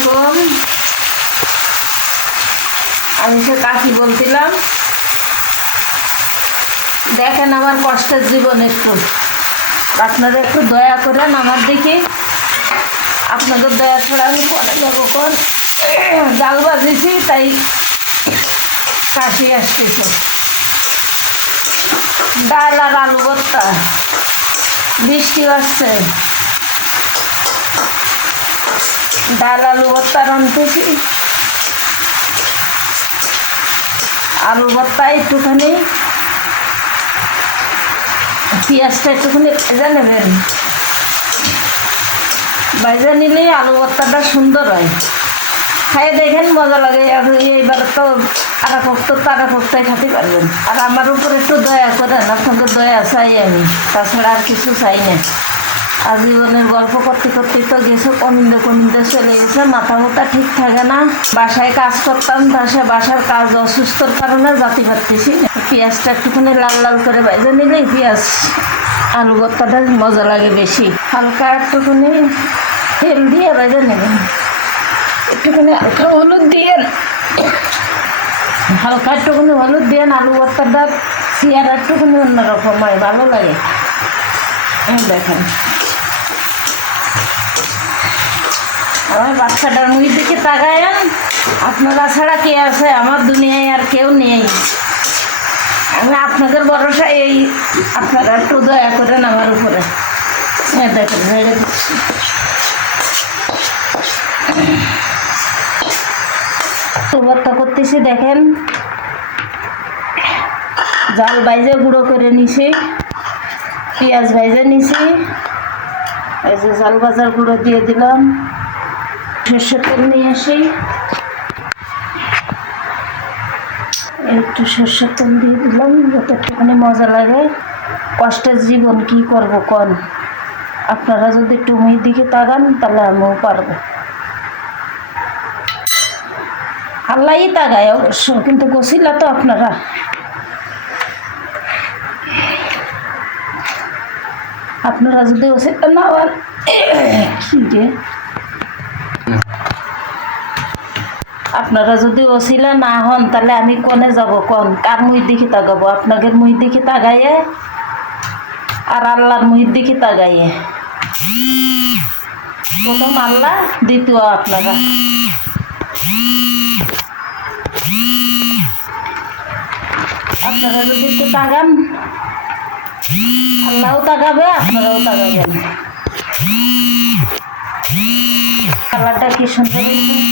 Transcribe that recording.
আলাইকুম। আমি সে কাকি বলছিলাম। দেখেন আমার কষ্টের জীবন, একটু আপনারা একটু দয়া করেন আমার দিকে। আপনাদের দয়া ছাড়া আমি পরে যাবো কোন। জাল বাজিয়েছি তাই কাশি আসতেছে। ডাল আর আলু ভর্তা, বৃষ্টি আসছে, ডাল আলু ভর্তা রাঁধতেছি। আলু ভর্তা একটুখানি পেঁয়াজটা একটুখানি ভেজে নেবেন। ভেজে নিলেই আলু ভর্তাটা সুন্দর হয়। খাইয়ে দেখেন, মজা লাগে। আর এইবার তো আরা কোফতা তারা কোফতায় খেতে পারবেন। আর আমার উপর একটু দয়া করেন, আপনাদের দয়া চাই আমি, তাছাড়া আর কিছু চাই না। আর জীবনের গল্প করতে করতে তো গেছে কনিন্দে চলে গেছে, মাথা মোটা ঠিক থাকে না। বাসায় কাজ করতাম, বাসার কাজ অসুস্থর কারণে জাতি পারতেছি। পেঁয়াজটা একটুখানি লাল লাল করে ভেজে নিলেই পেঁয়াজ আলু ভর্তাটা মজা লাগে বেশি। হালকা একটুখানি তেল দিয়ে ভেজে নেবেন, একটুখানি হালকা হলুদ দিয়ে, হালকা একটুখানি হলুদ দিয়ে আলু ভর্তাটা পেঁয়াজ একটুখানি অন্যরকম হয়, ভালো লাগে। দেখেন আমার বাচ্চাটার মুখ দিকে তাকায়েন। আপনারা ছাড়া কে আছে আমার দুনিয়ায়? আর কেউ নেই। আমি আপনাদের ভরসায়, এই আপনারা একটু দয়া করেন আমার উপরে। দেখেন ভেড়ে দিচ্ছি। ভর্তা করতেছি, দেখেন জাল বাইজে গুঁড়ো করে নিছি, পেঁয়াজ ভাইজে নিছি, এই যে জাল বাজার গুঁড়ো দিয়ে দিলাম। সর্ষের তেল নিয়ে আসি, একটু সর্ষের তেল দিয়ে দিলাম যাতে একটুখানি মজা লাগে। কষ্টের জীবন, কি করব কোন। আপনারা যদি একটু মুখ দিকে তাকান তাহলে আমিও পারবো। আল্লাহই তাকায় অবশ্য, কিন্তু গছিলা তো আপনারা। আপনারা যদি ওসিলা না হন, আপনারা যদি ওসিলা না হন তাহলে আমি কোনে যাব কোন? কার মুখ দিকে তাকাবো? আপনাদের মুখ দিকে তাকাইয়ে আর আল্লাহর মুখ দিকে তাকাইয়ে। প্রথম আল্লাহ, দ্বিতীয় আপনারা। আপনারা যদি একটু তাকান, আল্লাহও তাকাবে, আপনারাও তাকাবেন। কালারটা কি সুন্দর হয়েছে।